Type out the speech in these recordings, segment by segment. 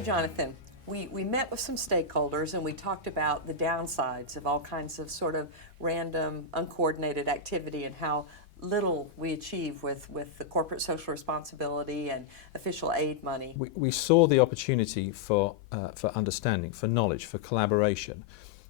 So Jonathan, we met with some stakeholders and we talked about the downsides of all kinds of sort of random, uncoordinated activity and how little we achieve with the corporate social responsibility and official aid money. We saw the opportunity for understanding, for knowledge, for collaboration,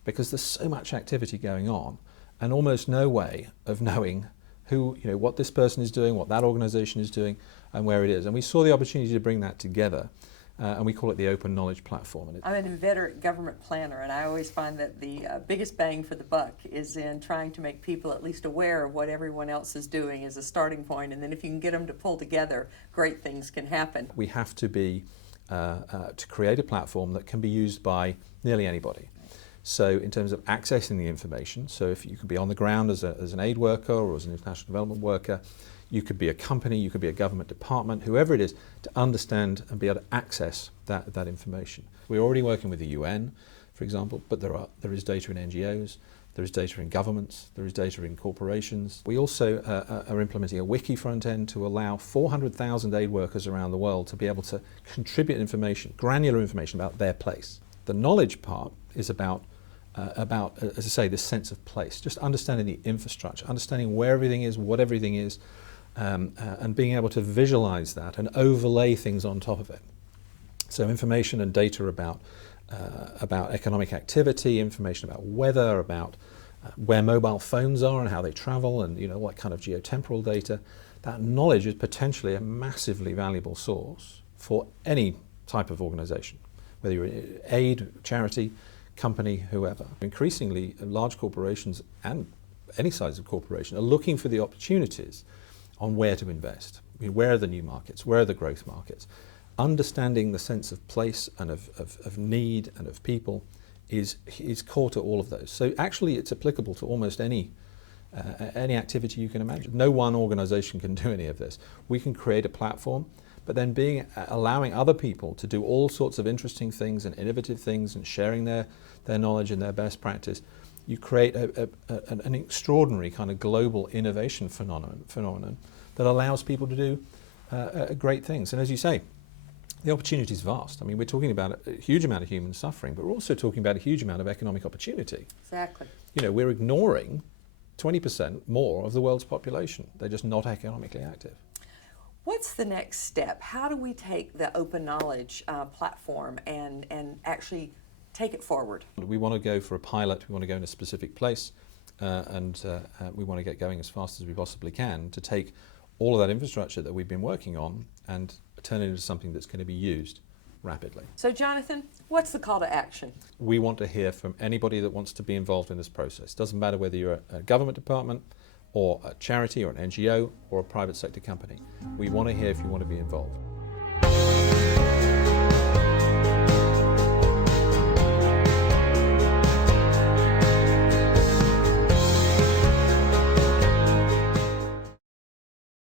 because there's so much activity going on and almost no way of knowing who, what this person is doing, what that organization is doing, and where it is. And we saw the opportunity to bring that together. And we call it the Open Knowledge Platform. I'm an inveterate government planner, and I always find that the biggest bang for the buck is in trying to make people at least aware of what everyone else is doing as a starting point, and then if you can get them to pull together, great things can happen. We have to be to create a platform that can be used by nearly anybody. So in terms of accessing the information, so if you could be on the ground as an aid worker or as an international development worker, you could be a company, you could be a government department, whoever it is, to understand and be able to access that information. We're already working with the UN, for example, but there is data in NGOs, there is data in governments, there is data in corporations. We also are implementing a wiki front end to allow 400,000 aid workers around the world to be able to contribute information, granular information about their place. The knowledge part is about, as I say, this sense of place, just understanding the infrastructure, understanding where everything is, what everything is, and being able to visualize that and overlay things on top of it. So information and data about economic activity, information about weather, about where mobile phones are and how they travel, and what kind of geotemporal data. That knowledge is potentially a massively valuable source for any type of organization, whether you're aid, charity, company, whoever. Increasingly, large corporations and any size of corporation are looking for the opportunities on where to invest. Where are the new markets? Where are the growth markets? Understanding the sense of place and of need and of people is core to all of those. So actually it's applicable to almost any activity you can imagine. No one organization can do any of this. We can create a platform, but then allowing other people to do all sorts of interesting things and innovative things and sharing their knowledge and their best practice. You create an extraordinary kind of global innovation phenomenon that allows people to do great things. And as you say, the opportunity is vast. I mean, we're talking about a huge amount of human suffering, but we're also talking about a huge amount of economic opportunity. Exactly. We're ignoring 20% more of the world's population. They're just not economically active. What's the next step? How do we take the open knowledge platform and actually take it forward? We want to go for a pilot, we want to go in a specific place, and we want to get going as fast as we possibly can to take all of that infrastructure that we've been working on and turn it into something that's going to be used rapidly. So Jonathan, what's the call to action? We want to hear from anybody that wants to be involved in this process. Doesn't matter whether you're a government department or a charity or an NGO or a private sector company. We want to hear if you want to be involved.